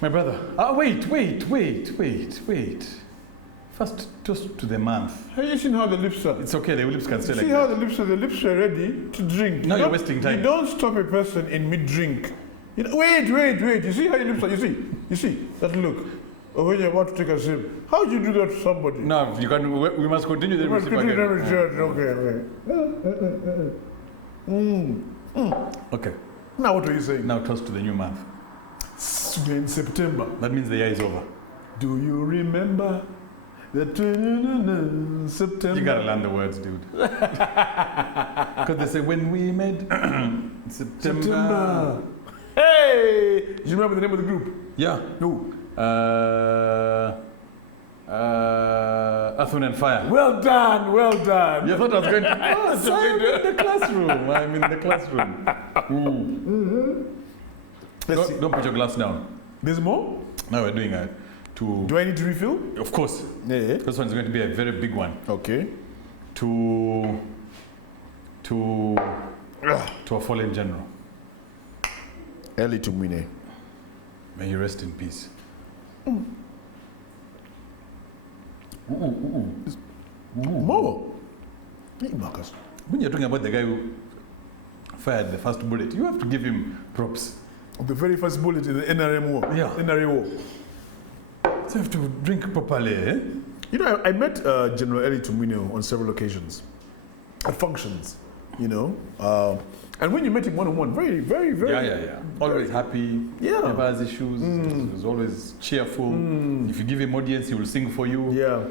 My brother. Wait. First, toast to the month. Have you seen how the lips are? It's okay, the lips can stay like See that. how the lips are? The lips are ready to drink. Now you're wasting time. You don't stop a person in mid-drink. You know, wait. You see how your lips are? You see that look. Or when you're about to take a sip. How do you do that to somebody? No, you can. We must continue the recipe again. Okay. Now what are you saying? Now toast to the new month. We're in September. That means the year is over. Do you remember the September? You gotta learn the words, dude. Because they say when we met September. Hey! Do you remember the name of the group? Yeah. No. Earth, Wind and Fire. Well done. You thought I was going to... I'm in the classroom. I'm in the classroom. Don't put your glass down. There's more? Now we're doing it. Do I need to refill? Of course. Yeah. This one's going to be a very big one. Okay. To a fallen general. Eli Tumwine. May he rest in peace. More. Hey, Marcus. When you're talking about the guy who fired the first bullet, you have to give him props. The very first bullet in the NRM war. Yeah. NRA war. So you have to drink properly, eh? You know, I met General Eli Tumwine on several occasions at functions, you know. And when you met him one-on-one, very. Yeah. Always happy. Yeah. Never has issues. He was always cheerful. If you give him audience, he will sing for you. Yeah.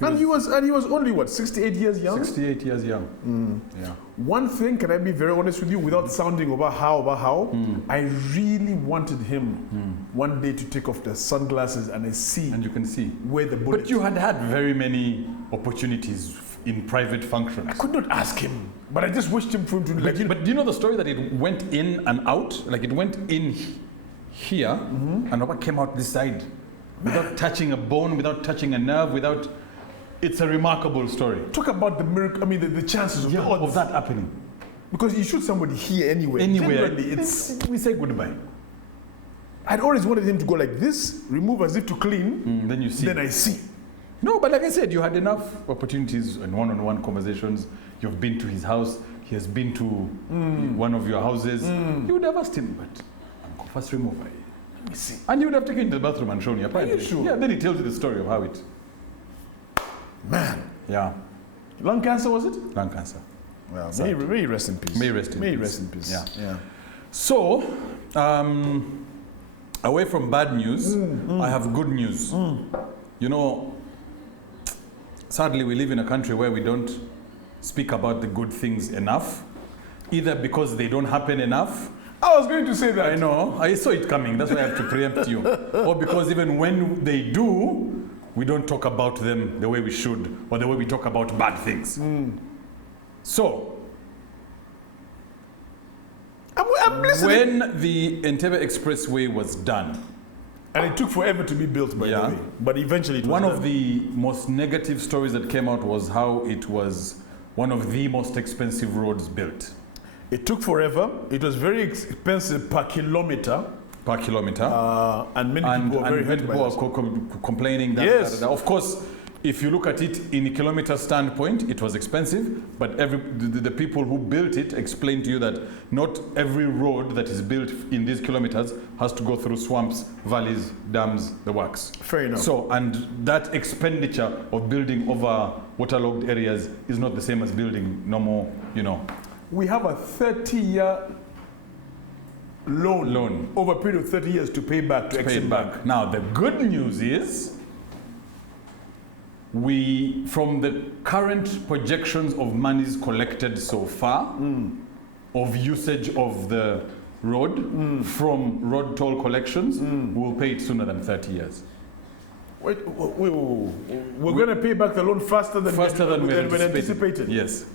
And he was only what, 68 years young? 68 years young. Yeah. One thing, can I be very honest with you, without sounding about how, I really wanted him one day to take off the sunglasses and I see. And you can see where the bullet. But you had very many opportunities in private functions. I could not ask him, but I just wished him for him to like. But do you know the story that it went in and out? Like it went in here and Robert came out this side without touching a bone, without touching a nerve, without. It's a remarkable story. Talk about the miracle. I mean, the chances of the odds of that happening. Because you shoot somebody here anywhere. Anywhere. It's we say goodbye. I'd always wanted him to go like this, remove as if to clean. Then you see. Then I see. No, but like I said, you had enough opportunities and one-on-one conversations. You've been to his house. He has been to one of your houses. You would have asked him, but Uncle, first remove. Let me see. And he would have taken you to the bathroom and shown you. Apparently. Are you sure? Yeah, then he tells you the story of how it. Man. Yeah. Lung cancer, was it? Lung cancer. Well, may he rest in peace. May rest in May peace. rest in peace. Yeah. So, away from bad news, I have good news. You know, sadly, we live in a country where we don't speak about the good things enough, either because they don't happen enough. I was going to say that. I know. I saw it coming. That's why I have to preempt you. Or because even when they do, we don't talk about them the way we should, or the way we talk about bad things. So, I'm listening. when the Entebbe Expressway was done, And it took forever to be built, by the way. But eventually it was one done. of the most negative stories that came out was how it was one of the most expensive roads built. It took forever. It was very expensive per kilometer. And many people were very hurt by this. Complaining that, Yes. Of course, if you look at it in a kilometer standpoint, it was expensive, but the people who built it explained to you that not every road that is built in these kilometers has to go through swamps, valleys, dams, the works. Fair enough. So, and that expenditure of building over waterlogged areas is not the same as building normal, We have a 30-year loan over a period of 30 years to pay back to Exim Bank. Now, the good news is, from the current projections of monies collected so far, of usage of the road, from road toll collections, we'll pay it sooner than 30 years. Wait. We're going to pay back the loan faster than we anticipated. Yes.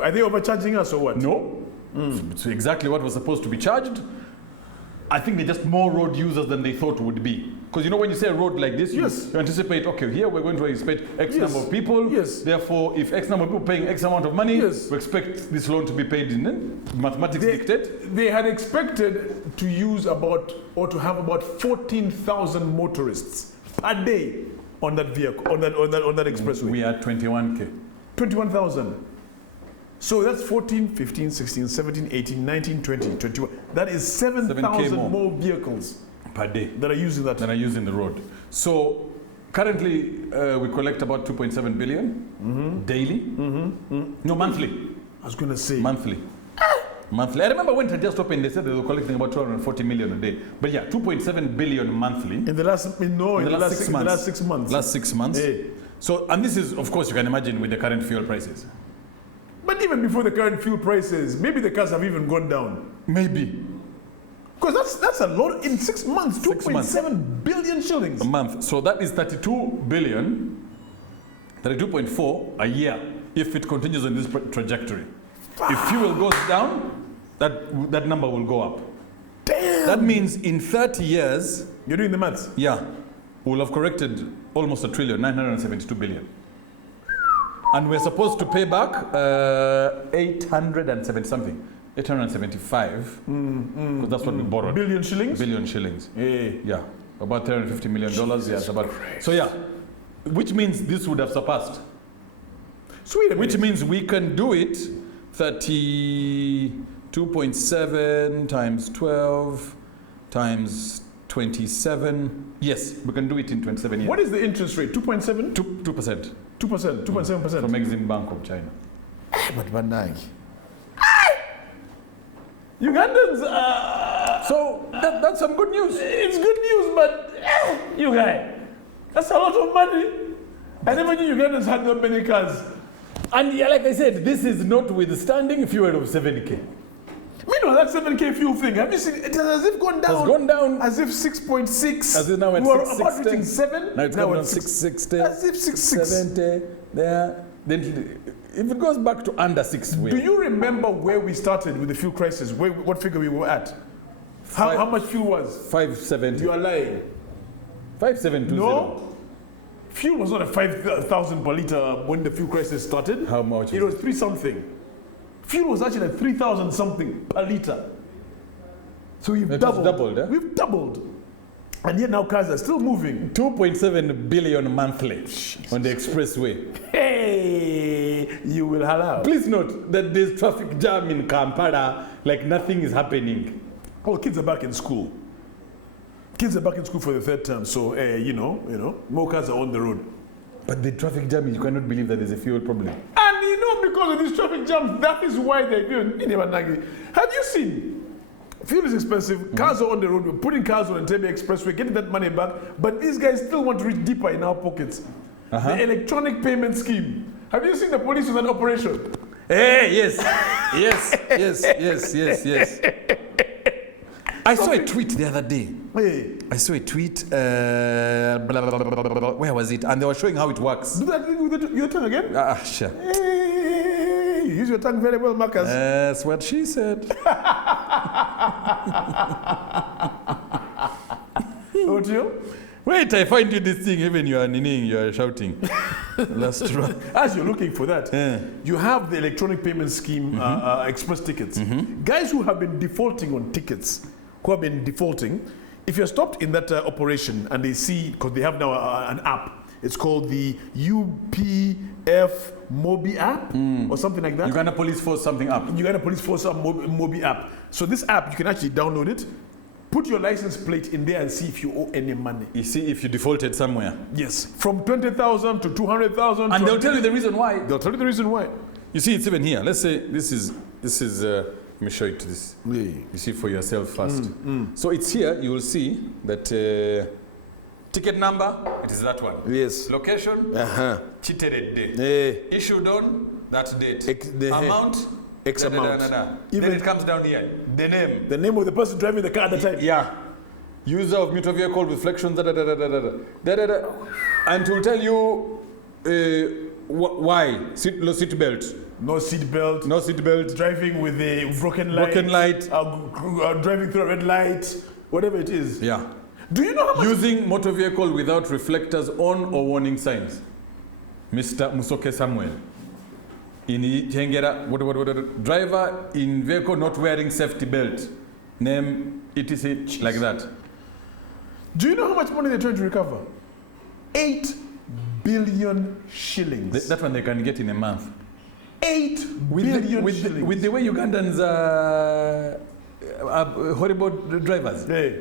Are they overcharging us or what? No. It's exactly what was supposed to be charged. I think they're just more road users than they thought would be. Because you know when you say a road like this, Yes. you anticipate, okay, here we're going to expect X Yes. number of people. Yes. Therefore, if X number of people paying X amount of money, Yes. we expect this loan to be paid in mathematics dictate. They had expected to use about, or to have about 14,000 motorists a day on that vehicle, on that expressway. We are 21K. 21,000. So that's 14, 15, 16, 17, 18, 19, 20, 21. That is 7,000 more vehicles per day that are using that. that are using the road. So currently we collect about 2.7 billion daily. No, monthly. I was going to say. Monthly. Monthly. I remember when it just opened, they said they were collecting about 240 million a day. But yeah, 2.7 billion monthly. In the last 6 months. Last 6 months. Hey. So, and this is, of course, you can imagine with the current fuel prices. But even before the current fuel prices, maybe the cars have even gone down. Maybe. Because that's a lot in 6 months. 6 months. 2.7 billion shillings. A month. So that is 32 billion, 32.4 a year if it continues on this trajectory. If fuel goes down, that number will go up. Damn. That means in 30 years, You're doing the maths. yeah, we'll have corrected almost $1 trillion, 972 billion. And we're supposed to pay back 870 something, 875, because that's what we borrowed. Billion shillings? Billion shillings. Hey. Yeah, about $350 million. Yeah, about. So yeah, which means this would have surpassed. Sweet. Which means we can do it 32.7 times 12 times 27. Yes, we can do it in 27 years. What is the interest rate? 2.7? 2%. 2%, 2.7%. From Exim Bank of China. But Banang. Ugandans, So that's some good news. it's good news, but you guys, that's a lot of money. I never knew Ugandans had that many cars. And yeah, like I said, this is notwithstanding fuel of 7K. Meanwhile, that 7K fuel thing, have you seen it? Has as if gone down. Has gone down. As if 6.6. As if now at we were 660. about reaching 7. Now it's now come down at 660. As if 6.6. 70. There. Then if it goes back to under 6, Do you remember where we started with the fuel crisis? What figure we were at? How much fuel was? 570. You are lying. 5720. No. Fuel was not at 5,000 per litre when the fuel crisis started. How much? It was 3 something. Fuel was actually at 3,000 something per litre. So we've That was doubled. doubled, eh? We've doubled. And yet now cars are still moving. 2.7 billion monthly on the expressway. Hey, you will allow. Please note that there's traffic jam in Kampala like nothing is happening. All kids are back in school. Kids are back in school for the 3rd term, so you know, more cars are on the road. But the traffic jam, you cannot believe that there's a fuel problem. And you know, because of these traffic jams, that is why they're doing. Have you seen? Fuel is expensive. Cars are on the road. We're putting cars on the Entebbe Expressway, getting that money back. But these guys still want to reach deeper in our pockets. The electronic payment scheme. Have you seen the police with an operation? Hey, yes. Yes. I saw a tweet the other day. Hey, I saw a tweet. Where was it? And they were showing how it works. do that with your tongue again. Sure. Hey, you use your tongue very well, Marcus. That's what she said. Don't you? Wait, I find you this thing. Even you are ninning, you are shouting. Last try. As you're looking for that, you have the electronic payment scheme, express tickets. Guys who have been defaulting on tickets, if you're stopped in that operation and they see, because they have now an app, it's called the UPF Mobi app or something like that. Uganda Police Force something up. Uganda Police Force Mobi app. So this app, you can actually download it, put your license plate in there and see if you owe any money. You see if you defaulted somewhere. Yes, from 20,000 to 200,000. And they'll tell you the reason why. They'll tell you the reason why. You see, it's even here. Let's say this is. Let me show it to this. Yeah. You see for yourself first. So it's here. You will see that ticket number. It is that one. Yes. Location. Cheated date. Eh. Issued on that date. the Amount. X amount. Then it comes down here. The name. The name of the person driving the car at the time. Yeah. User of motor vehicle reflection. And it will tell you why. No seat belt. No seat belt. No seat belt. Driving with a broken light. Broken light. Driving through a red light. whatever it is. Yeah. Do you know how much? Using motor vehicle without reflectors on or warning signs. Mr. Musoke Samuel. In Jengera, driver in vehicle not wearing safety belt. Name etc. like that. Do you know how much money they're trying to recover? 8 billion shillings. That one they can get in a month. 8 billion shillings. With the way Ugandans are horrible drivers. Hey.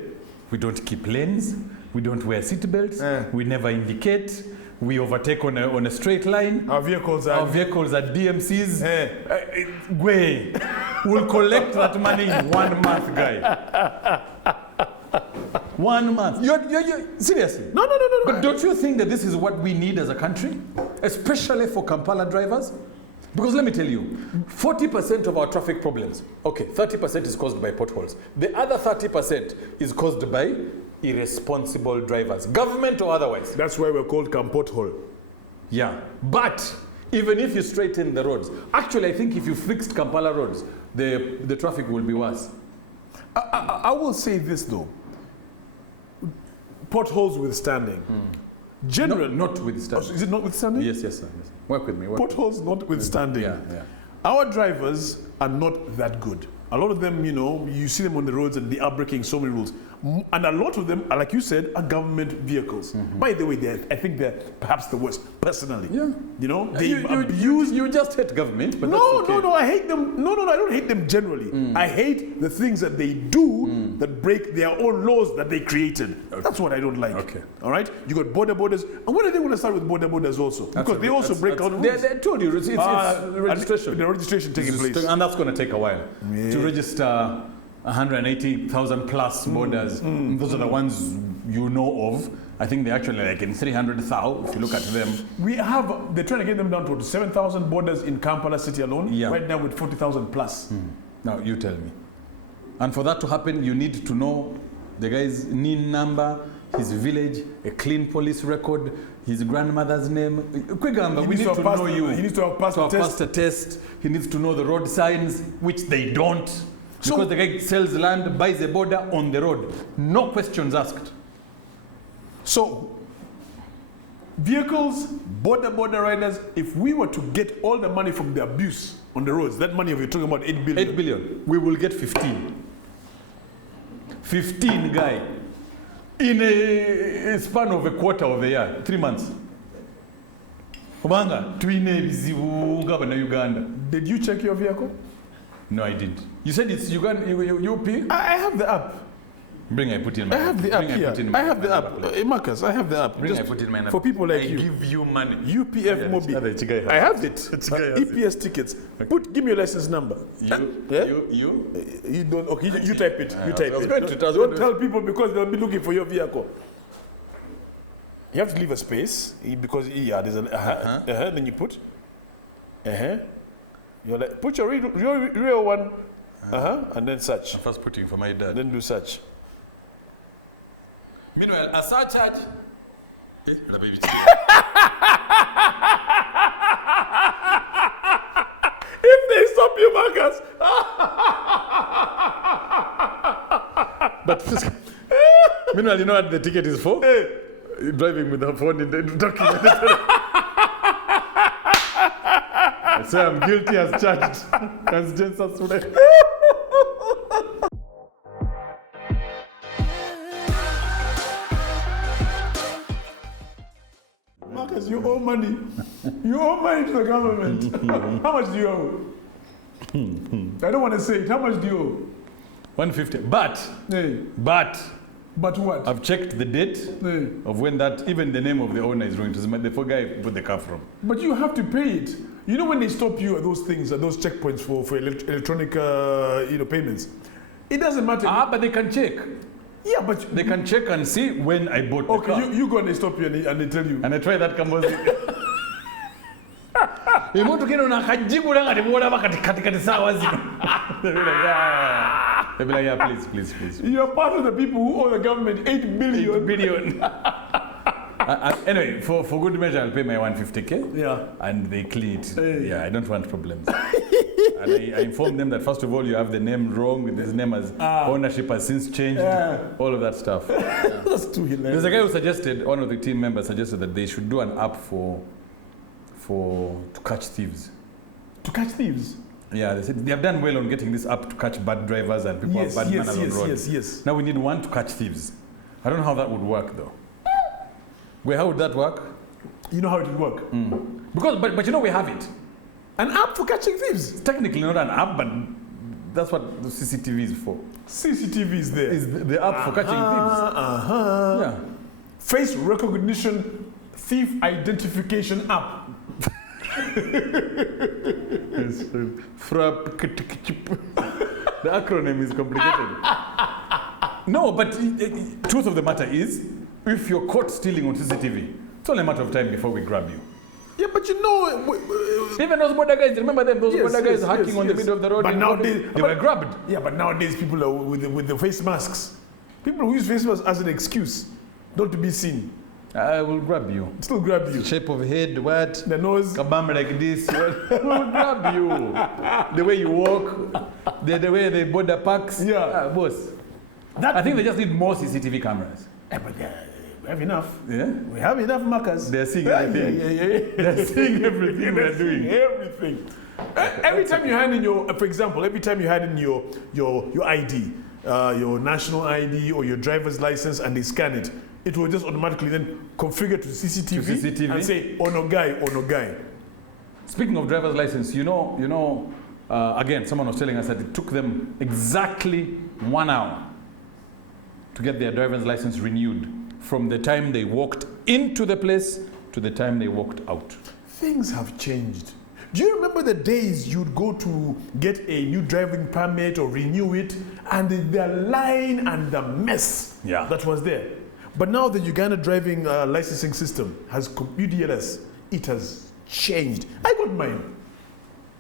We don't keep lanes. We don't wear seat belts. We never indicate. We overtake on a straight line. Our vehicles are DMCs. We'll collect that money in 1 month, guy. 1 month. You're seriously? No. But don't you think that this is what we need as a country? Especially for Kampala drivers? Because let me tell you, 40% of our traffic problems, okay, 30% is caused by potholes. The other 30% is caused by irresponsible drivers, government or otherwise. That's why we're called pothole. Yeah, but even if you straighten the roads, actually I think if you fixed Kampala roads, the traffic will be worse. I will say this though, potholes withstanding. General, notwithstanding. Is it notwithstanding? Yes, sir. Yes. Work with me. Potholes notwithstanding. Yeah. Our drivers are not that good. A lot of them, you see them on the roads and they are breaking so many rules. And a lot of them, like you said, are government vehicles. By the way, I think they're perhaps the worst, personally. Yeah. They abuse. You just hate government, but No, that's okay. no, I hate them. No, I don't hate them generally. I hate the things that they do that break their own laws that they created. Okay. That's what I don't like. Okay. All right? You got borders. And when are they going to start with borders also? Because they also break out rules. They told you, it's registration. The registration taking place. And that's going to take a while. Yeah. To register 180,000 plus borders. Those are the ones you know of. I think they're actually like in 300,000 if you look at them. They're trying to get them down to 7,000 borders in Kampala city alone. Yeah. Right now with 40,000 plus. Now you tell me. And for that to happen, you need to know the guy's NIN number, his village, a clean police record, his grandmother's name. We need to know you. He needs to have passed a test. He needs to know the road signs, which they don't. Because the guy sells land, buys a border on the road. No questions asked. So, vehicles, border riders, if we were to get all the money from the abuse on the roads, that money we're talking about 8 billion. 8 billion. We will get 15. 15, guy. In a span of a quarter of a year, 3 months. Uganda. Did you check your vehicle? No, I didn't. You said it's Uganda, UP? I have the app. Bring I put in my I have the app here. I have the app. Marcus, I have the app. Bring I put in my number. For people like you. I give you money. UPF Mobi. I have it. EPS tickets. Give me your license number. You don't. Okay, you type it. You type it. Don't tell people because they'll be looking for your vehicle. You have to leave a space because there's a then you put you're like put your real one and then search. I'm first putting for my dad. Then do search. Meanwhile, a surcharge. If they stop you, Marcus. But meanwhile, you know what the ticket is for? You're driving with the phone in the document. I say I'm guilty as charged. Marcus, you owe money. You owe money to the government. How much do you owe? I don't want to say it. How much do you owe? 150. But what? I've checked the date of when even the name of the owner is wrong. The poor guy put the car from. But you have to pay it. You know when they stop you at those things, at those checkpoints for electronic payments, it doesn't matter. But they can check. Yeah, but they can check and see when I bought the car. Okay, you go and they stop you and they tell you. And I try that Kambozi. They'll be like, yeah, please. You're part of the people who owe the government 8 billion. 8 billion. Anyway, for good measure, I'll pay my 150K. Yeah. And they clean it. Hey. Yeah, I don't want problems. And I informed them that first of all, you have the name wrong. With this name as ownership has since changed. All of that stuff. That's too hilarious. There's a guy who suggested, one of the team members suggested that they should do an app to catch thieves. To catch thieves? Yeah, they said they have done well on getting this app to catch bad drivers and people with bad manners on road. Yes. Now we need one to catch thieves. I don't know how that would work though. Wait, how would that work? You know how it would work? Because, but you know we have it. An app for catching thieves? It's technically not an app, but that's what the CCTV is for. CCTV is there. Is the app for catching thieves. Yeah. Face recognition thief identification app. The acronym is complicated. No, but truth of the matter is, if you're caught stealing on CCTV, it's only a matter of time before we grab you. Yeah, but you know... Even those border guys, remember them? Those border guys hacking on the middle of the road. But nowadays... They were grabbed. Yeah, but nowadays people are with the face masks. People who use face masks as an excuse not to be seen. I will grab you. Still grab you. Shape of head, what? The nose. Kabam like this. We'll grab you. The way you walk, the way the border parks. Yeah. Boss. I think they just need more CCTV cameras. Yeah, but we have enough. Yeah? We have enough markers. They're seeing everything. They're seeing everything we're doing. Everything. Every time you hand in your, for example, every time you hand in your ID, your national ID or your driver's license, and they scan it, it will just automatically then configure to CCTV, and say, oh no guy. Speaking of driver's license, you know, again, someone was telling us that it took them exactly 1 hour to get their driver's license renewed from the time they walked into the place to the time they walked out. Things have changed. Do you remember the days you'd go to get a new driving permit or renew it, and the line and the mess that was there? But now the Uganda driving licensing system has UDLS. It has changed. I got mine.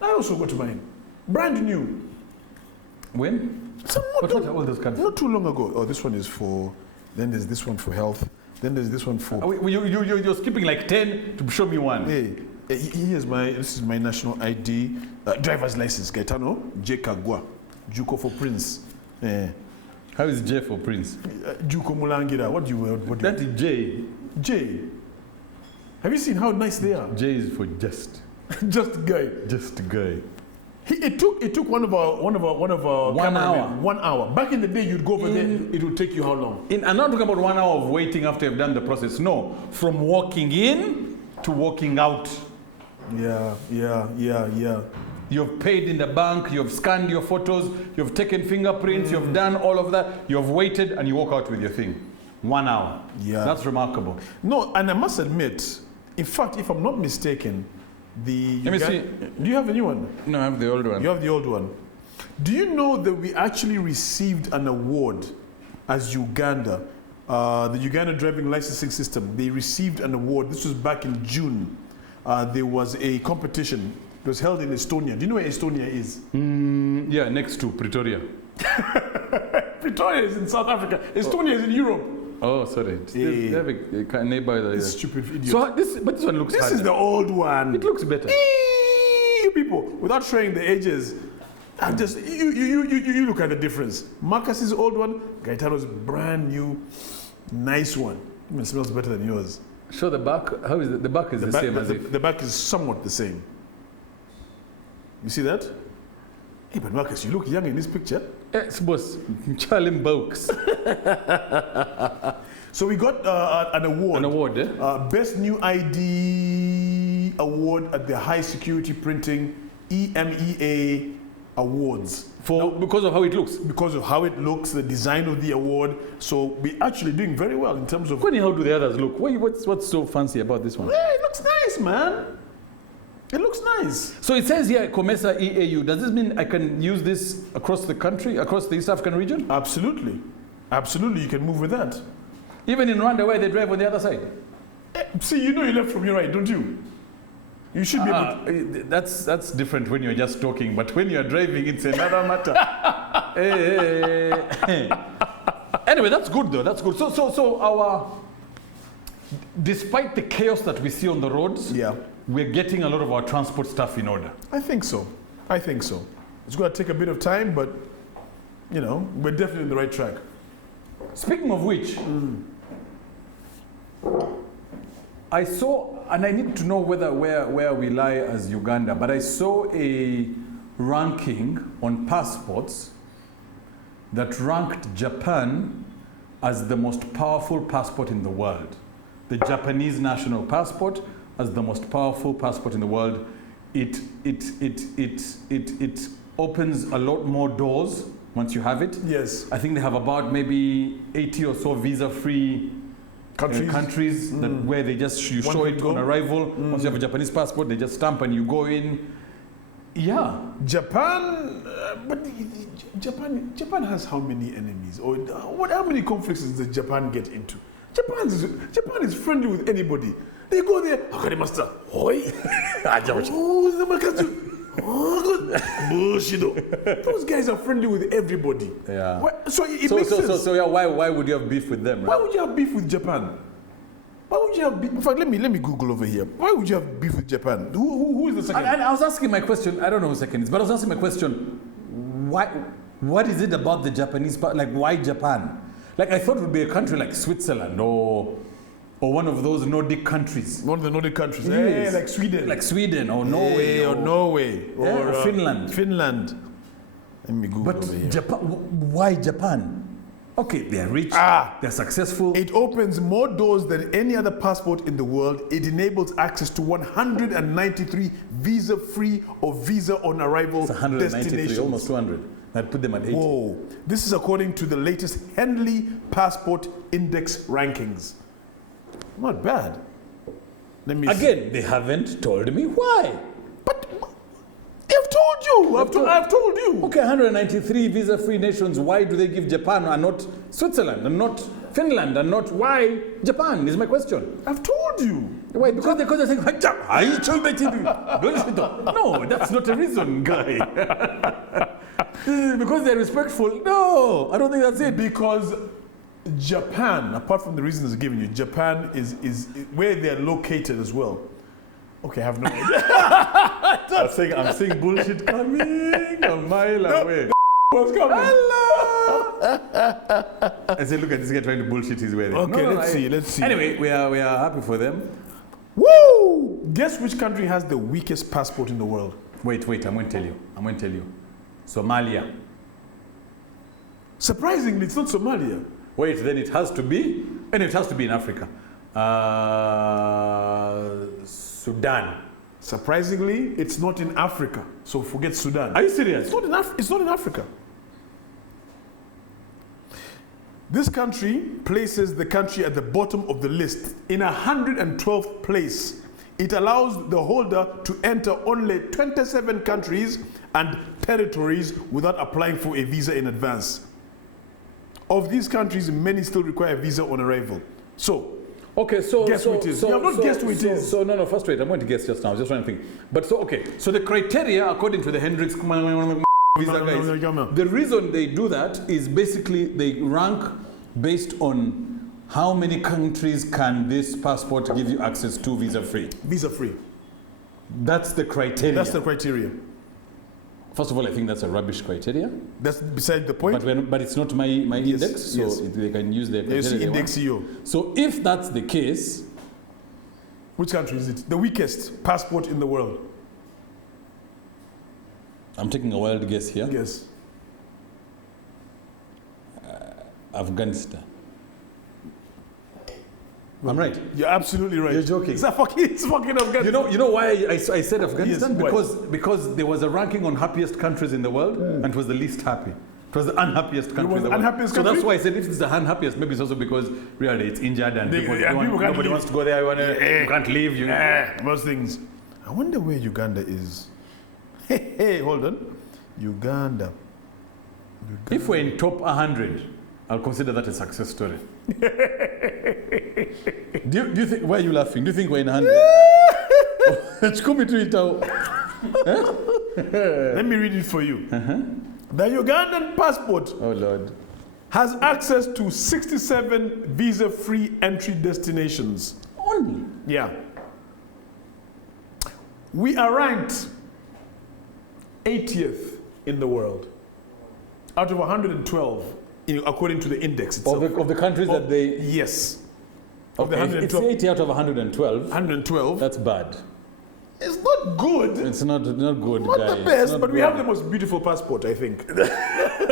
I also got mine. Brand new. When? What are all those cards? Not too long ago. Oh, this one is for. Then there's this one for health. Then there's this one for. You're skipping like 10 to show me one. Hey, this is my national ID, driver's license. Gaetano, J Kagwa, Juko for Prince. How is J for Prince? Juko Mulangira. What do you? That is J. J. Have you seen how nice they are? J is for just. Just guy. Just guy. It took one of our 1 hour. 1 hour. Back in the day, you'd go over there. It would take you how long? I'm not talking about 1 hour of waiting after you've done the process. No, from walking in to walking out. Yeah. You've paid in the bank. You've scanned your photos. You've taken fingerprints. You've done all of that. You've waited and you walk out with your thing. 1 hour. Yeah. That's remarkable. No, and I must admit, in fact, if I'm not mistaken, Let me see. Do you have the new one? No, I have the old one. You have the old one. Do you know that we actually received an award as Uganda, the Uganda driving licensing system? They received an award. This was back in June. There was a competition. It was held in Estonia. Do you know where Estonia is? Yeah, next to Pretoria. Pretoria is in South Africa. Estonia is in Europe. Oh, sorry. They have a neighbor there. This stupid idiot. So but this one looks This harder. is the old one. It looks better. You people, without showing the ages, I'm just you look at the difference. Marcus's old one, Gaetano's brand new, nice one. Even smells better than yours. Show the back. How is the back? Is the same as if the back is somewhat the same. You see that? Hey, but Marcus, you look young in this picture. Yes, boss. Charlie Bokes. So we got an award. An award, eh? Best New ID Award at the High Security Printing EMEA Awards. Because of how it looks? Because of how it looks, the design of the award. So we're actually doing very well in terms of... Funny, how do the others look? What's so fancy about this one? Hey, it looks nice, man. It looks nice. So it says here, COMESA EAU. Does this mean I can use this across the country, across the East African region? Absolutely. Absolutely, you can move with that. Even in Rwanda, where they drive on the other side? See, you know you left from your right, don't you? You should be able to... That's different when you're just talking, but when you're driving, it's another matter. Hey. Anyway, that's good though. That's good. So despite the chaos that we see on the roads, Yeah. we're getting a lot of our transport stuff in order. I think so. I think so. It's going to take a bit of time, but, you know, we're definitely on the right track. Speaking of which, I saw, and I need to know where we lie as Uganda, but I saw a ranking on passports that ranked Japan as the most powerful passport in the world. The Japanese national passport as the most powerful passport in the world. It opens a lot more doors once you have it. Yes. I think they have about maybe 80 or so visa-free countries that, where they just you show it on arrival. Once you have a Japanese passport, they just stamp and you go in. Yeah. Japan, but Japan has how many enemies? Or how many conflicts does Japan get into? Japan is friendly with anybody. They go there. Master. Oi. Bullshit. Those guys are friendly with everybody. Yeah. So it makes sense. So yeah, why would you have beef with them? Right? Why would you have beef with Japan? Why would you have beef? In fact, let me Google over here. Why would you have beef with Japan? Who is the second? I was asking my question. I don't know who second is, but I was asking my question. Why? What is it about the Japanese? Like, why Japan? Like, I thought it would be a country like Switzerland or one of those Nordic countries. One of the Nordic countries. Yes. Like Sweden. Like Sweden or Norway. Or Finland. Finland. Let me Google But over here. Japan, why Japan? Okay, they're rich, they're successful. It opens more doors than any other passport in the world. It enables access to 193 visa-free or visa-on-arrival It's 193, destinations. almost 200. I'd put them at 80. Whoa. This is according to the latest Henley Passport Index rankings. Not bad. Let me see. Again, they haven't told me why. But I've told you. I've told you. Okay, 193 visa-free nations. Why do they give Japan and not Switzerland and not Finland and not why Japan? Is my question. I've told you. Why? Because they're saying, no, that's not a reason, guy. Because they're respectful. No, I don't think that's it. Because Japan, apart from the reasons I've given you, Japan is where they're located as well. Okay, I have no idea. I'm saying bullshit coming a mile away. What's coming? I said, look at this guy trying to bullshit his way there. Okay, let's see. Anyway, we are happy for them. Woo! Guess which country has the weakest passport in the world? Wait, I'm going to tell you. Somalia. Surprisingly, it's not Somalia. Wait, then it has to be, and it has to be in Africa. Sudan. Surprisingly, it's not in Africa. So forget Sudan. Are you serious? It's not in Africa. This country places the country at the bottom of the list in 112th place. It allows the holder to enter only 27 countries and territories without applying for a visa in advance. Of these countries, many still require a visa on arrival. So, okay, guess who it is. You have not guessed who it is. So, no, first wait, I'm going to guess just now. I was just trying to think. But so the criteria, according to the Hendrix visa guys, the reason they do that is basically they rank based on how many countries can this passport give you access to visa-free. Visa-free. That's the criteria. That's the criteria. First of all, I think that's a rubbish criteria. That's beside the point. But it's not my index, so they can use their criteria. Yes, index you. So if that's the case, which country is it? The weakest passport in the world. I'm taking a wild guess here. Yes. Afghanistan. I'm right. You're absolutely right. You're joking. It's fucking Afghanistan. You know why I said Afghanistan? Yes, because there was a ranking on happiest countries in the world, and it was the least happy. It was the unhappiest country in the world. Unhappiest so country? that's why I said if it's the unhappiest, maybe it's also because really it's injured and nobody wants to go there. You can't leave. Most things. I wonder where Uganda is. Hey, hold on. Uganda. If we're in top 100, I'll consider that a success story. do you think? Why are you laughing? Do you think we're in 100? Let me read it for you. The Ugandan passport. Oh Lord. has access to 67 visa-free entry destinations. Only. Yeah. We are ranked 80th in the world out of 112, according to the index itself. Of the countries that they... Yes. Of the 112. It's 80 out of 112. 112. That's bad. It's not good. It's not good, Not guy. the best, but good. we have the most beautiful passport, I think.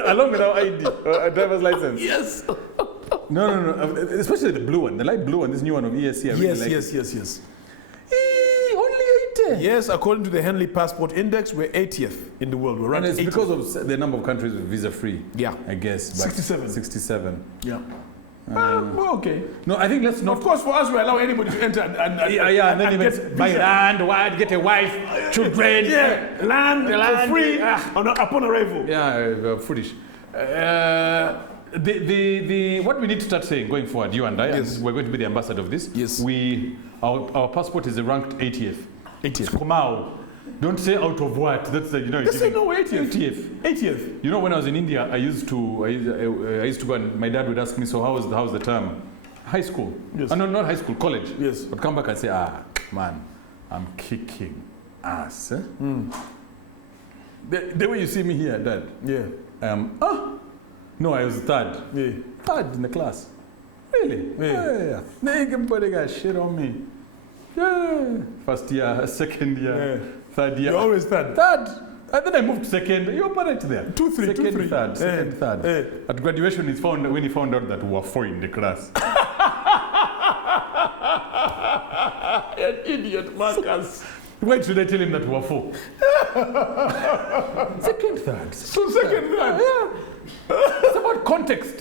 Along with our ID, our driver's license. Yes. No. Especially the blue one, the light blue one, this new one of ESC. I really like it. Yes. Only 80. Yes, according to the Henley Passport Index, we're 80th in the world. We're And ranked it's 80th. because of the number of countries with visa-free. Yeah. I guess. 67. 67. Yeah. Well, okay. No, I think let's not... Of course, for us, we allow anybody to enter and and then get buy visa. land, get a wife, children. Yeah, land for free upon arrival. Yeah, foolish. What we need to start saying going forward, you and I, Yes. and we're going to be the ambassador of this. Yes. Our passport is ranked 80th. 80th. Komao. Don't say out of what. That's the, Let's say no, 80th. 80th. 80th. You know, when I was in India, I used to go, and my dad would ask me, so how's the term? High school. Yes. No, not high school, college. Yes. But come back and say, man, I'm kicking ass. Eh? The way you see me here, Dad. Yeah. No, I was third. Yeah. Third in the class. Really? Yeah. Everybody got shit on me. Yeah. First year, second year, third year. You're always third. Third. And then I moved to second. You're right there. 2, 3, Second, 2, 3. third. Second, third. At graduation, when he found out that we were 4 in the class. An idiot, Marcus. Why should I tell him that we were 4? Second, third. So second, third. Yeah. It's about context.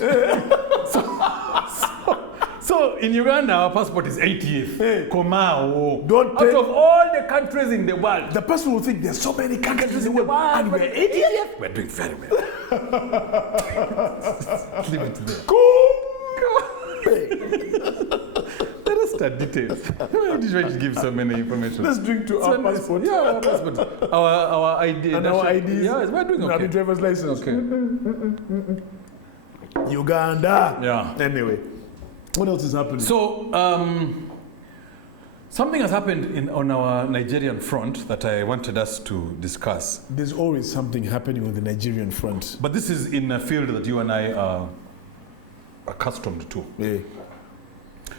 So in Uganda, our passport is 80th. Komao. Don't Out of all the countries in the world, The person will think there's so many countries in the world, and we're 80th. we're doing very well. Leave it there. Let us start details. Why did you give so many information? Let's drink to our passport. Yeah, our passport. Our ID. And our IDs. Yeah, we're doing Our okay. driver's license. Okay. Uganda. Yeah. Anyway, what else is happening? So, something has happened on our Nigerian front that I wanted us to discuss. There's always something happening on the Nigerian front. But this is in a field that you and I are accustomed to. Yeah.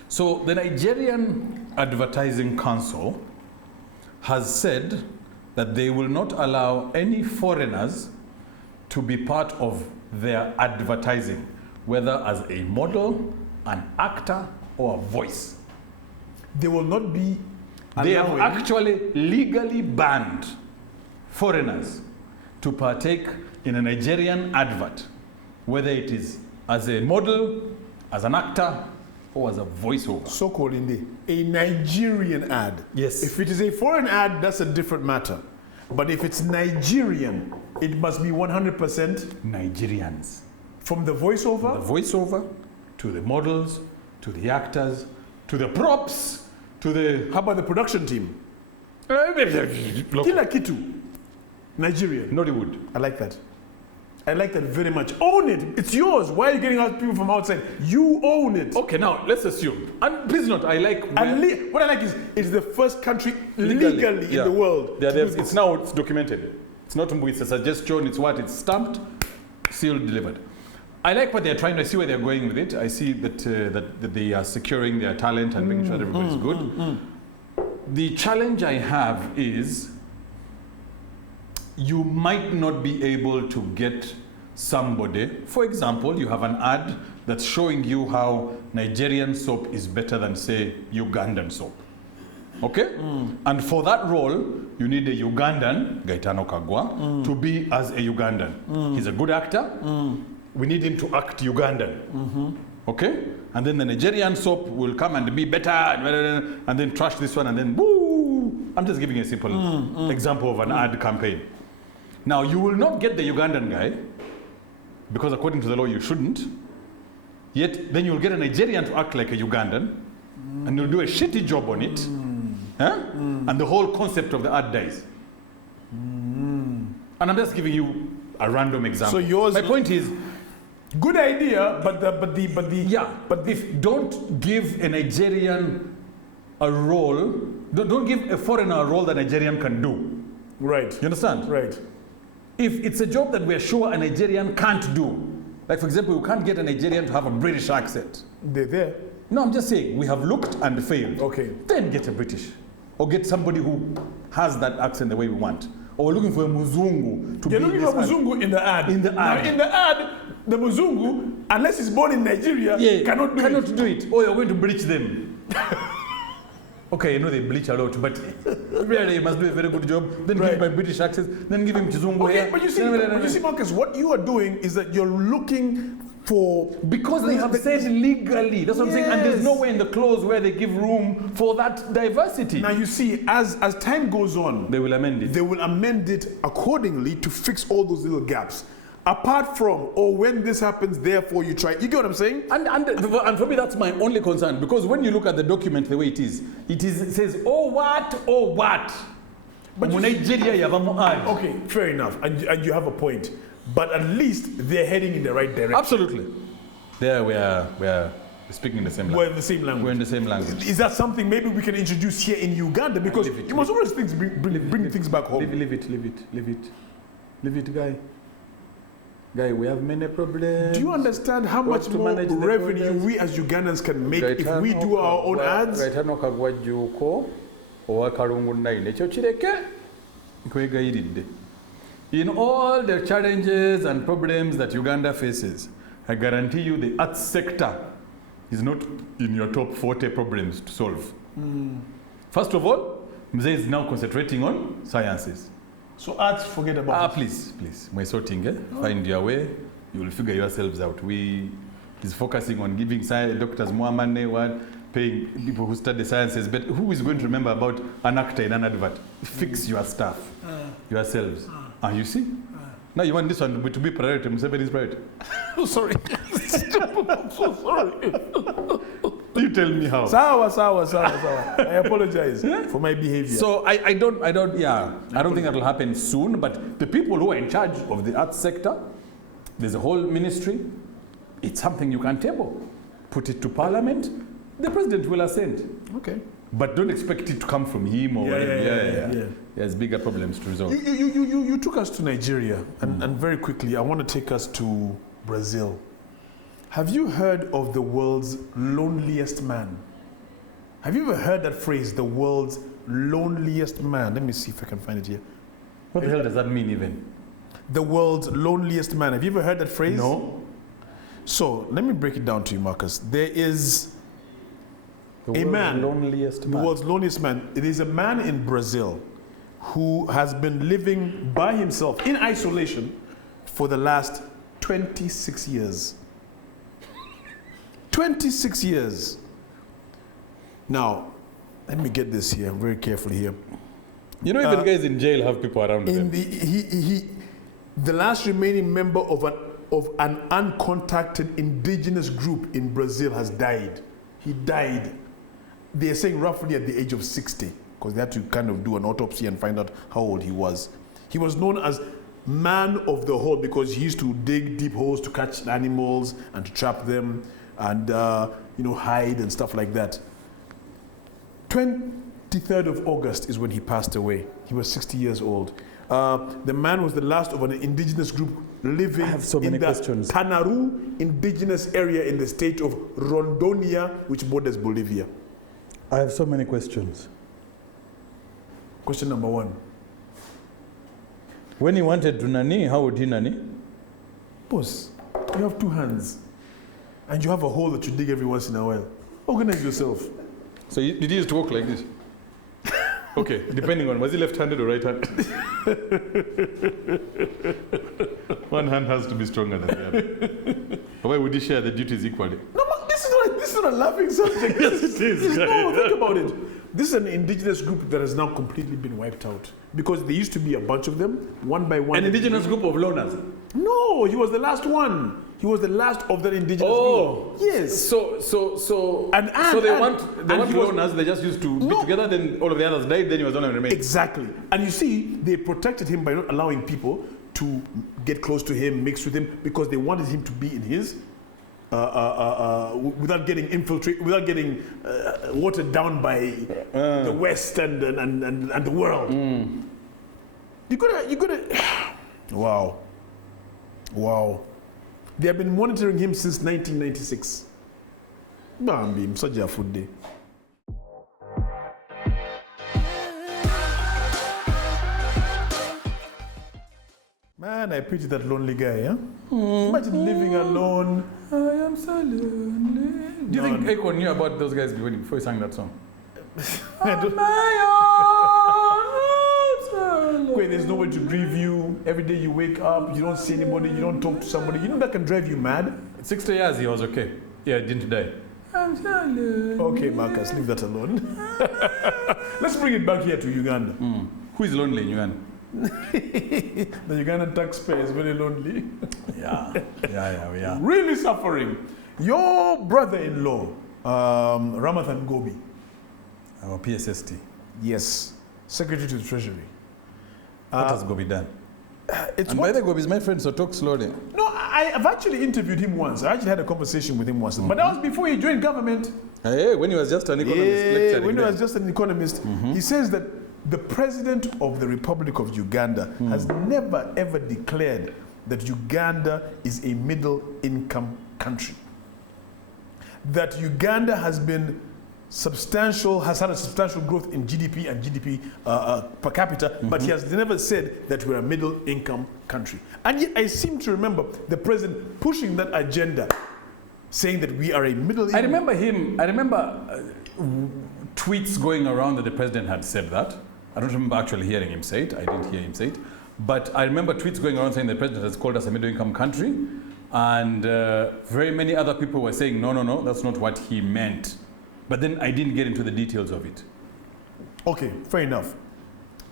So, the Nigerian Advertising Council has said that they will not allow any foreigners to be part of their advertising, whether as a model, an actor, or a voice. They will not be They have allowing- actually legally banned foreigners to partake in a Nigerian advert, whether it is as a model, as an actor, or as a voiceover. so-called a Nigerian ad. Yes. If it is a foreign ad, that's a different matter. But if it's Nigerian, it must be 100% Nigerians. from the voiceover. The voiceover, to the models, to the actors, to the props, to the... How about the production team? Kila kitu. Nigerian. Nollywood. I like that. I like that very much. Own it. It's yours. Why are you getting out people from outside? You own it. Okay, now let's assume. And please note, I like... And what I like is it's the first country legally in the world. to do It's this. now it's documented. It's not with a suggestion, it's what? It's stamped, sealed, delivered. I like what they're trying to... I see where they're going with it. I see that, that they are securing their talent and making sure that everybody's good. The challenge I have is you might not be able to get somebody. For example, you have an ad that's showing you how Nigerian soap is better than, say, Ugandan soap. Okay? And for that role, you need a Ugandan, Gaetano Kagwa, to be as a Ugandan. He's a good actor. We need him to act Ugandan. Okay? And then the Nigerian soap will come and be better, and then trash this one, and then boo! I'm just giving a simple example of an ad campaign. Now, you will not get the Ugandan guy, because according to the law, you shouldn't. Yet, then you'll get a Nigerian to act like a Ugandan, and you'll do a shitty job on it, and the whole concept of the ad dies. And I'm just giving you a random example. So yours- My point is, Good idea, but if don't give a Nigerian a role, don't give a foreigner a role that Nigerian can do. Right. You understand? Right. If it's a job that we're sure a Nigerian can't do, like for example, you can't get a Nigerian to have a British accent. They're there. No, I'm just saying, we have looked and failed. Okay. Then get a British. Or get somebody who has that accent the way we want. Or we're looking for a Muzungu to You're be looking for Muzungu in the ad. In the ad. Now, in the ad, the Muzungu, unless he's born in Nigeria, cannot do it. Or you're going to bleach them. Okay, you know they bleach a lot, but really you must do a very good job. Then give him my British accent, then give him Chizungu. Okay, but you see, Marcus, what you are doing is that you're looking for... Because they have said legally, that's what I'm saying, and there's nowhere in the clause where they give room for that diversity. Now you see, as time goes on, they will amend it. They will amend it accordingly to fix all those little gaps. Apart from, or when this happens, therefore you try. You get what I'm saying? And for me, that's my only concern. Because when you look at the document the way it says, oh what? But Nigeria, you have a okay, fair enough. And you have a point. But at least they're heading in the right direction. Absolutely. There we are speaking the same language. We're in the same language. We're in the same language. Is that something maybe we can introduce here in Uganda? Because you must always bring things back home. Leave it, guy. Guy, we have many problems. Do you understand how much more revenue we as Ugandans can make if we do our own ads? In all the challenges and problems that Uganda faces, I guarantee you the arts sector is not in your top 40 problems to solve. First of all, Mzee is now concentrating on sciences. So arts, forget about it. Please. We're sorting, Find your way. You will figure yourselves out. He's focusing on giving doctors more money, paying people who study sciences. But who is going to remember about an actor in an advert? Fix your stuff, yourselves. You see? Now you want this one to be priority. Museveni is priority. Oh, sorry. I'm so sorry. You tell me how. Sawa. I apologize for my behavior. So I don't think that will happen soon, but the people who are in charge of the arts sector, there's a whole ministry. It's something you can table. Put it to parliament, the president will assent. Okay. But don't expect it to come from him or whatever. There's bigger problems to resolve. You took us to Nigeria, and very quickly, I want to take us to Brazil. Have you heard of the world's loneliest man? Have you ever heard that phrase, the world's loneliest man? Let me see if I can find it here. What the hell does that mean even? The world's loneliest man. Have you ever heard that phrase? No. So, let me break it down to you, Marcus. There is a man, the world's loneliest man. It is a man in Brazil who has been living by himself in isolation for the last 26 years. 26 years. Now, let me get this here very carefully here. You know, even guys in jail have people around them. The last remaining member of an uncontacted indigenous group in Brazil has died. He died. They're saying roughly at the age of 60, because they had to kind of do an autopsy and find out how old he was. He was known as man of the hole because he used to dig deep holes to catch animals and to trap them and hide and stuff like that. 23rd of August is when he passed away. He was 60 years old. The man was the last of an indigenous group living in the Tanaru indigenous area in the state of Rondônia, which borders Bolivia. I have so many questions. Question number one. When he wanted to nani, how would he nani? Boss, you have two hands and you have a hole that you dig every once in a while. Organize yourself. So did he used to walk like this? Okay, depending on, was he left-handed or right-handed? One hand has to be stronger than the other. Why would he share the duties equally? No, this is not a laughing subject. Yes, it is. No, think about it. This is an indigenous group that has now completely been wiped out. Because there used to be a bunch of them, one by one. An indigenous group of loners? No, he was the last one. He was the last of that indigenous group. Yes. So they want loners, they just used to be together, then all of the others died, then he was only remaining. Exactly. And you see, they protected him by not allowing people to get close to him, mix with him, because they wanted him to be in his, without getting infiltrated, without getting watered down by the West and the world. You gotta. Wow. They have been monitoring him since 1996. Bambi, such a food day. Man, I pity that lonely guy, yeah? Imagine living alone. I am so lonely. Do you think Akon knew about those guys before he sang that song? Wait, there's nowhere to grieve you. Every day you wake up, you don't see anybody, you don't talk to somebody. You know that can drive you mad? 60 years he was okay. Yeah, he didn't die. I'm so lonely. Okay, Marcus, leave that alone. Let's bring it back here to Uganda. Who is lonely in Uganda? The Ugandan taxpayer is very lonely. Yeah. Really suffering. Your brother-in-law, Ramathan Gobi. Our PSST. Yes, Secretary to the Treasury. What has Gobi done? And by the Gobi is my friend, so talk slowly. No, I've actually interviewed him once. I actually had a conversation with him once. But that was before he joined government. Hey, when he was just an economist lecturing. When he was just an economist. He says that the president of the Republic of Uganda has never ever declared that Uganda is a middle income country. That Uganda has been has had a substantial growth in GDP and GDP per capita, but he has never said that we're a middle income country. And yet I seem to remember the president pushing that agenda, saying that we are a middle income. I remember tweets going around that the president had said that. I don't remember actually hearing him say it. I didn't hear him say it. But I remember tweets going around saying the president has called us a middle income country. And very many other people were saying, no, that's not what he meant. But then I didn't get into the details of it. Okay, fair enough.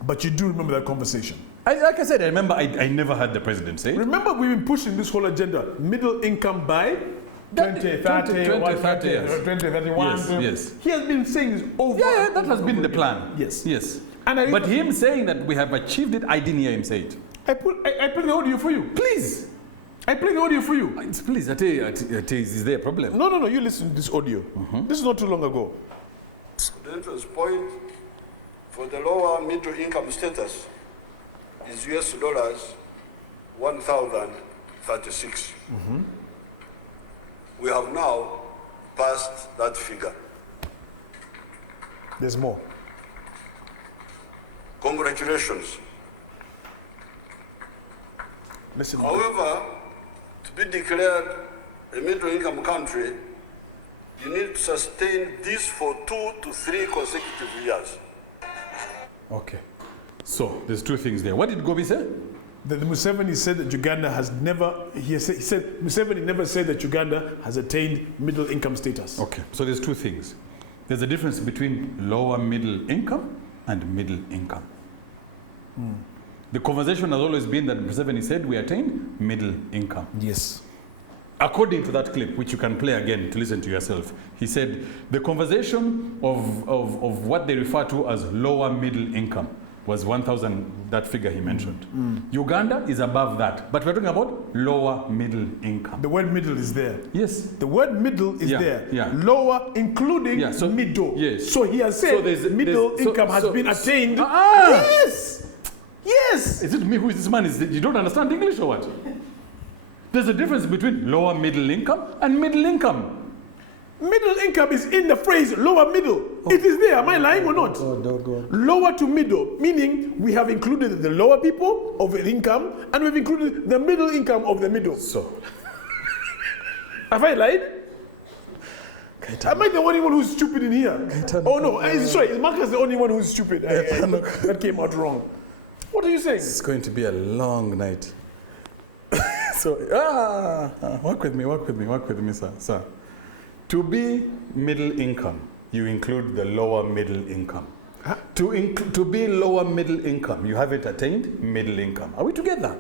But you do remember that conversation? Like I said, I remember I never heard the president say it. Remember we've been pushing this whole agenda, middle income by 2031. Yes. He has been saying this over. Yeah, that has been the plan. Yes. But him saying that we have achieved it, I didn't hear him say it. I play the audio for you. Please. I play the audio for you. Please, I tell you, is there a problem? No, you listen to this audio. This is not too long ago. The entrance point for the lower middle income status is US dollars 1,036. We have now passed that figure. There's more. Congratulations. Listen. However, to be declared a middle income country, you need to sustain this for 2 to 3 consecutive years. Okay. So there's two things there. What did Gobi say? That Museveni said that Uganda has never, he said Museveni never said that Uganda has attained middle income status. Okay. So there's two things. There's a difference between lower middle income and middle income. The conversation has always been that Museveni said we attained middle income. Yes. According to that clip, which you can play again to listen to yourself, he said the conversation of what they refer to as lower middle income was 1,000, that figure he mentioned. Uganda is above that, but we're talking about lower middle income. The word middle is there. Yes. The word middle is there. Yeah. Lower, including middle. Yes. So he has said middle income has been attained. Yes. Is it me who is this man? You don't understand English or what? There's a difference between lower middle income and middle income. Middle income is in the phrase lower middle. It is there. Am I lying or not? Lower to middle, meaning we have included the lower people of the income and we've included the middle income of the middle. So, have I lied? Am I the only one who's stupid in here? Oh no, sorry, is Marcus the only one who's stupid? That came out wrong. What are you saying? It's going to be a long night. So, work with me, sir. To be middle income, you include the lower middle income. Huh? To be lower middle income, you haven't attained middle income. Are we together?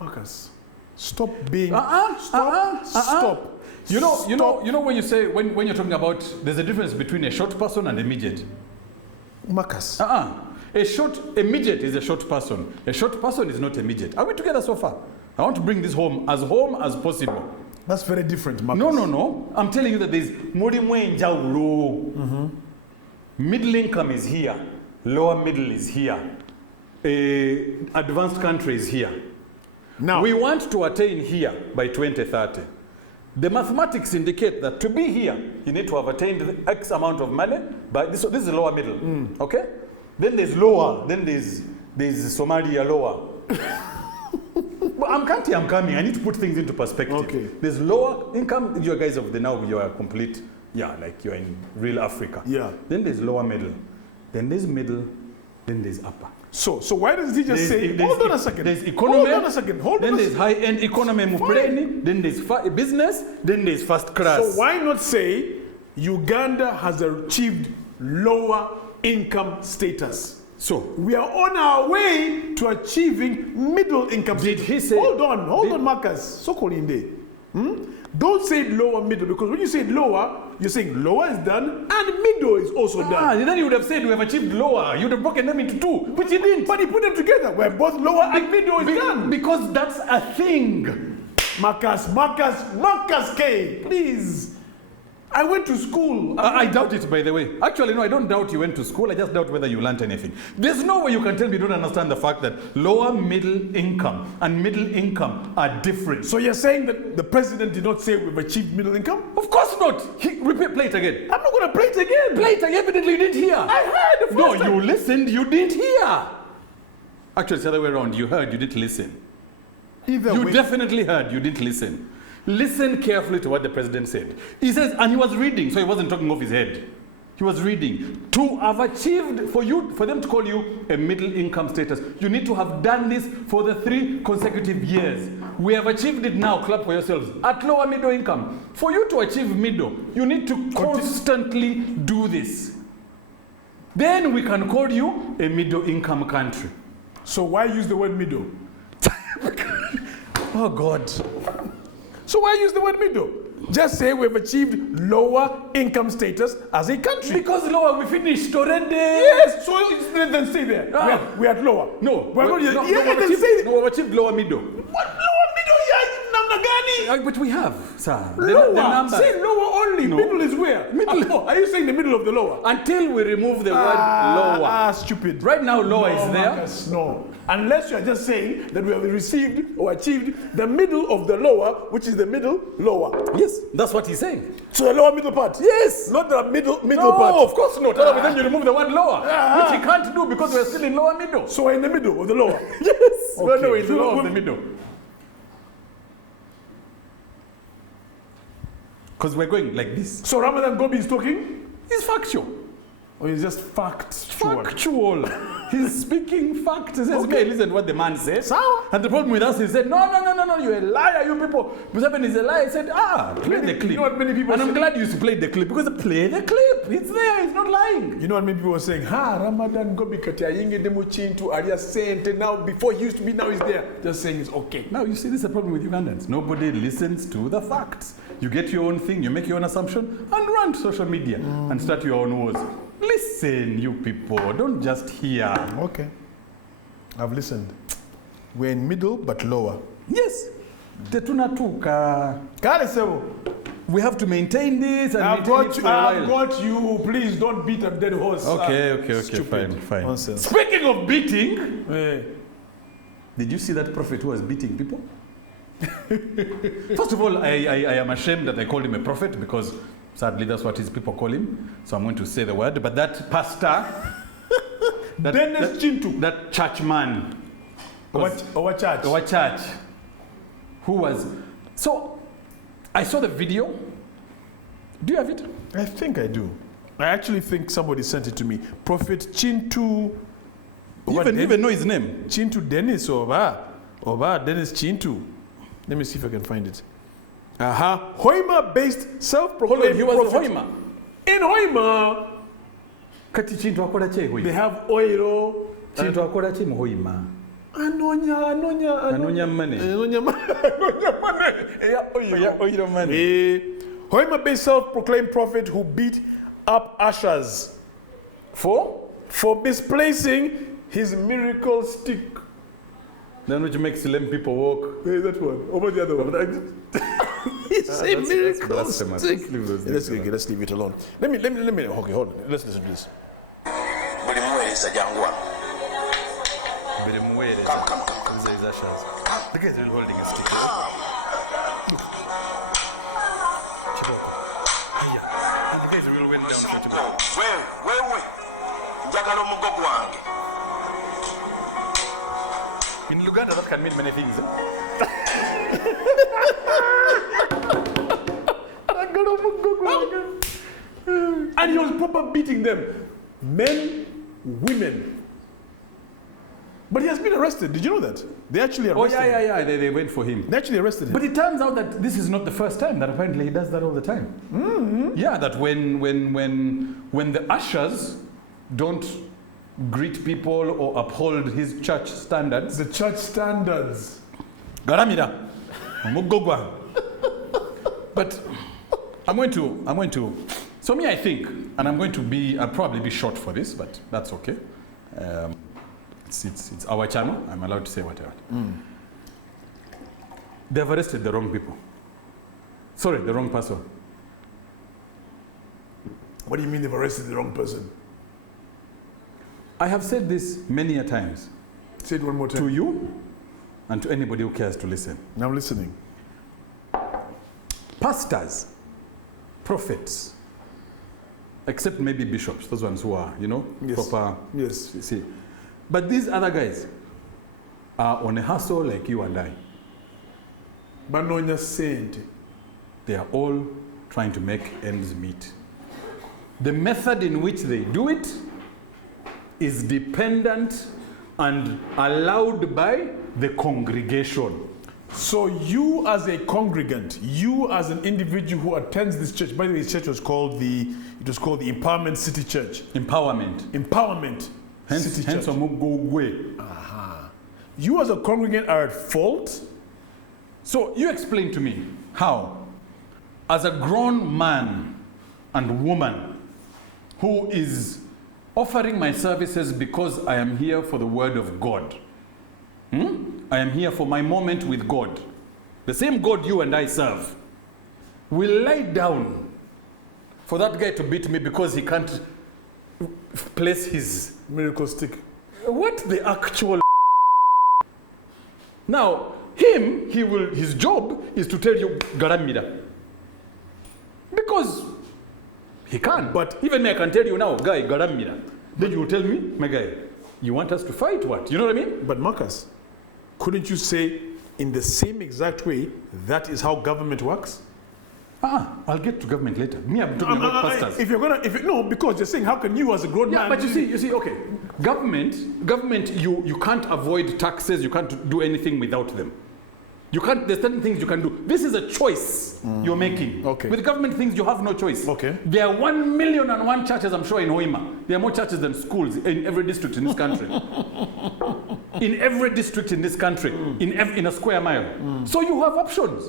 Marcus, stop being. Stop. You know when you say when you're talking about there's a difference between a short person and a midget. Marcus. A midget is a short person. A short person is not a midget. Are we together so far? I want to bring this home as possible. That's very different, Marcus. No. I'm telling you that there's middle income is here, lower middle is here, advanced country is here. Now, we want to attain here by 2030. The mathematics indicate that to be here, you need to have attained X amount of money. But this is lower middle, okay? Then there's lower. Then there's Somalia lower. But I'm coming. I need to put things into perspective. Okay. There's lower income. You guys of the now, you are complete. Yeah, like you're in real Africa. Yeah. Then there's lower middle. Then there's middle. Then there's upper. So why does he just say, hold on a second. There's economy. Hold on a second. Then there's high-end economy, then there's business, then there's first class. So why not say Uganda has achieved lower income status? So we are on our way to achieving middle income status. Did he say? Hold on, Marcus. Sokolinde. Don't say lower middle, because when you say lower, you're saying lower is done and middle is also done. Then you would have said we have achieved lower. You would have broken them into two, which you didn't. But he put them together where both lower and middle is done. Because that's a thing. Marcus K, please. I went to school. I doubt it, by the way. Actually, no, I don't doubt you went to school. I just doubt whether you learned anything. There's no way you can tell me you don't understand the fact that lower middle income and middle income are different. So you're saying that the president did not say we've achieved middle income? Of course not. Play it again. I'm not going to play it again. Play it again. Evidently you didn't hear. I heard the first time. You listened, you didn't hear. Actually, it's the other way around. You heard, you didn't listen. You definitely heard, you didn't listen. Listen carefully to what the president said. He says, and he was reading, so he wasn't talking off his head. He was reading. To have achieved, for them to call you a middle income status, you need to have done this for the 3 consecutive years. We have achieved it now, clap for yourselves, at lower middle income. For you to achieve middle, you need to constantly do this. Then we can call you a middle income country. So why use the word middle? Oh God. So why use the word middle? Just say we've achieved lower income status as a country. Because lower, we finished already. Yes, so then stay there. We're at lower. No. We've achieved lower middle. What lower middle? Namnagani? But we have, sir. Lower. Say lower only. No. Middle is where? Middle. Are you saying the middle of the lower? Until we remove the word lower. Stupid. Right now, lower is there. Marcus, no. Unless you are just saying that we have received or achieved the middle of the lower, which is the middle lower. Yes, that's what he's saying. So the lower middle part? Yes. Not the middle part? No, of course not. Then you remove the word lower, which you can't do because we're still in lower middle. So we're in the middle of the lower? Yes. Okay. No, in the lower of the middle. Because we're going like this. So Ramadan Gobi is talking? He's factual. Or is just factual? Factual. He's speaking facts. He says, okay, listen to what the man said. So? And the problem with us, he said, no, you're a liar, you people. Museveni is a liar. He said, play the clip. You know what many people and say? I'm glad you played the clip, because play the clip. It's there, he's not lying. You know what many people were saying? Ramadan Gobi kati ayinge demo chintu alia sente. Now, before he used to be, now he's there. Just saying it's okay. Now, you see, this is a problem with Ugandans. Nobody listens to the facts. You get your own thing, you make your own assumption, and run to social media and start your own wars. Listen, you people. Don't just hear. Okay. I've listened. We're in middle, but lower. Yes. Tetunatuka. Kale sebo. We have to maintain this and I've got you. Please don't beat a dead horse. Okay, Stupid. fine. Nonsense. Speaking of beating, did you see that prophet who was beating people? First of all, I am ashamed that I called him a prophet, because sadly that's what his people call him. So I'm going to say the word. But that pastor, that church man, Our church, who was, so I saw the video. Do you have it? I think I do. I actually think somebody sent it to me. Prophet Chintu. You even know his name. Chintu Dennis Oba Dennis Chintu. Let me see if I can find it. Hoima-based self-proclaimed He was prophet. Hoima. In Hoima, Kati Chintu akola che they Hoima. have oil. Chintu akola che mu Hoima. Anonya money. Oil money. Hoima-based self-proclaimed prophet who beat up ushers. For? for misplacing his miracle stick. Then which makes lame people walk. Hey, that one. Over the other one. It's a miracle blasphemous. stick. Let's leave those Let's, things alone. let's leave it alone. Let me, okay, hold on. Let's listen to this. Buli muweereza jangu wano. Bili muweereza. Come. These are his ushers. The guy is really holding a stick. Chiboko. Hiya. And the guy is really went down for Chiboko. Wewe. Njagala omuggo gwange. In Luganda, that can mean many things. And he was proper beating them. Men, women. But he has been arrested. Did you know that? They actually Oh, arrested him. yeah. They went for him. They actually arrested him. But it turns out that this is not the first time that apparently he does that all the time. Mm-hmm. Yeah, that when the ushers don't greet people or uphold his church standards. The church standards. Garamira. Mugogwa. But I'm going to. So me, I think, and I'll probably be short for this, but that's okay. It's our channel. I'm allowed to say whatever. They've arrested the wrong people. Sorry, the wrong person. What do you mean they've arrested the wrong person? I have said this many a times Say it one more time. to you and to anybody who cares to listen. Now I'm listening. Pastors, prophets, except maybe bishops, those ones who are, Yes. proper. Yes. See. But these other guys are on a hustle like you and I. Banonya saint. They are all trying to make ends meet. The method in which they do it is dependent and allowed by the congregation. So you as a congregant, you as an individual who attends this church, by the way, this church was called the Empowerment City Church. Empowerment City Church. You as a congregant are at fault. So you explain to me how, as a grown man and woman who is offering my services because I am here for the word of God, I am here for my moment with God, the same God you and I serve, will lie down for that guy to beat me because he can't place his Miracle stick. what the actual now his job is to tell you garamira because he can. But even me, I can tell you now, guy garamira, then you will tell me, my guy, you want us to fight what? You know what I mean? But Marcus, couldn't you say in the same exact way that is how government works? I'll get to government later. Me, I'm talking about pastors. Because you're saying how can you as a grown man? But you see, okay, government, you can't avoid taxes. You can't do anything without them. You can't. There's certain things you can do. This is a choice you're making. Okay. With government things, you have no choice. Okay. There are 1,000,001 churches, I'm sure, in Hoima. There are more churches than schools in every district in this country. In every district in this country, in a square mile. So you have options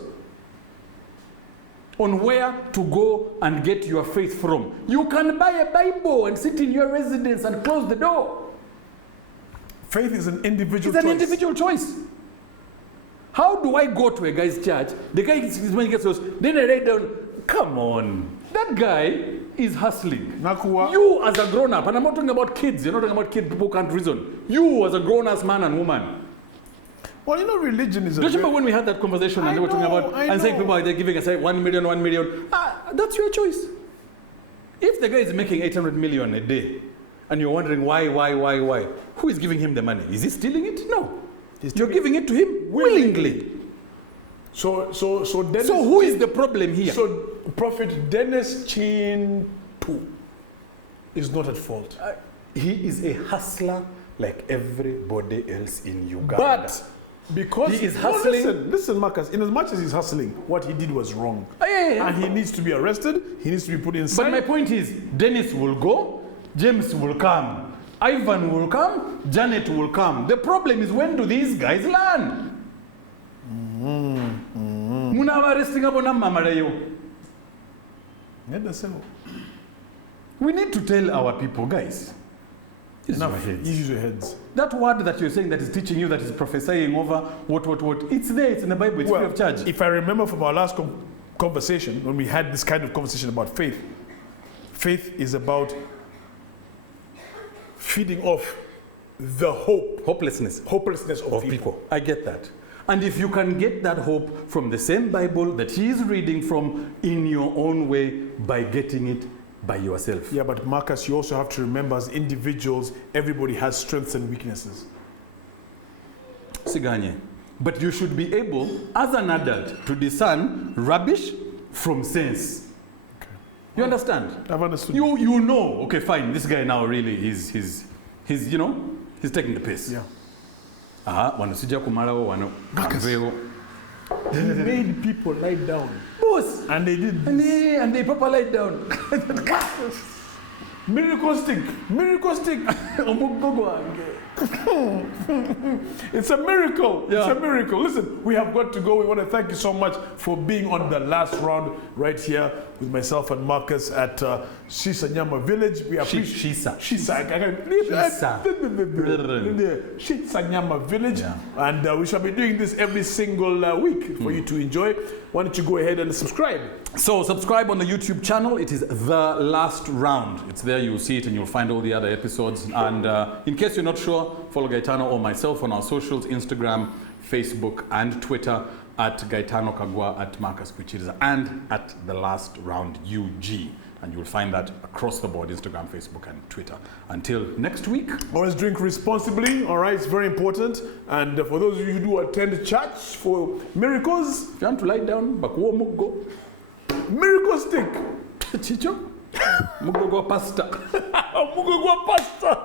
on where to go and get your faith from. You can buy a Bible and sit in your residence and close the door. Faith is an individual It's an individual choice. How do I go to a guy's church? The guy when he gets those, then I write down, come on, that guy is hustling. Nakuwa. You as a grown up, and I'm not talking about kids, you're not talking about kids, people can't reason. You as a grown ass man and woman. Well, religion is Don't you remember when we had that conversation and they were talking about and saying people they're giving us 1 million? That's your choice. If the guy is making 800 million a day and you're wondering why, who is giving him the money? Is he stealing it? No. You're giving it to him willingly. So Dennis, who is the problem here? So Prophet Dennis Chin too is not at fault. He is a hustler like everybody else in Uganda. But because he is hustling. Listen, Marcus, in as much as he's hustling, what he did was wrong. Yeah. And he needs to be arrested, he needs to be put inside. But my point is, Dennis will go, James will come, Ivan will come, Janet will come. The problem is, when do these guys learn? Yeah, that's it. We need to tell our people, guys, Enough. Use your heads. That word that you're saying that is teaching you, that is prophesying over what, it's there, it's in the Bible, it's free of charge. If I remember from our last conversation, when we had this kind of conversation about faith, faith is about feeding off the hopelessness of people. I get that. And if you can get that hope from the same Bible that he is reading from in your own way by getting it by yourself. Yeah, but Marcus, you also have to remember as individuals, everybody has strengths and weaknesses. Siganye. But you should be able, as an adult, to discern rubbish from sense. Okay. You understand? I've understood. You know, okay, fine, this guy now really he's you know, he's taking the piss. Yeah. Wanusija kumalawo wano. He made people lie down. Boss. And they did. And they proper lie down. Miracle stick. It's a miracle. Yeah. It's a miracle. Listen, we have got to go. We want to thank you so much for being on the last round right here with myself and Marcus at Shisanyama Village. We appreciate Shisanyama Village. Yeah. And we shall be doing this every single week for you to enjoy. Why don't you go ahead and subscribe? So subscribe on the YouTube channel. It is The Last Round. It's there. You'll see it and you'll find all the other episodes. And in case you're not sure, follow Gaetano or myself on our socials, Instagram, Facebook, and Twitter at Gaetano Kagwa, at Marcus Kuchiriza, and at The Last Round UG. And you'll find that across the board, Instagram, Facebook, and Twitter. Until next week. Always drink responsibly, all right? It's very important. And for those of you who do attend church for miracles, If you want to lie down, bakuwa mugo. miracle stick. Chicho. Mugo go pasta. Mugogwa pasta.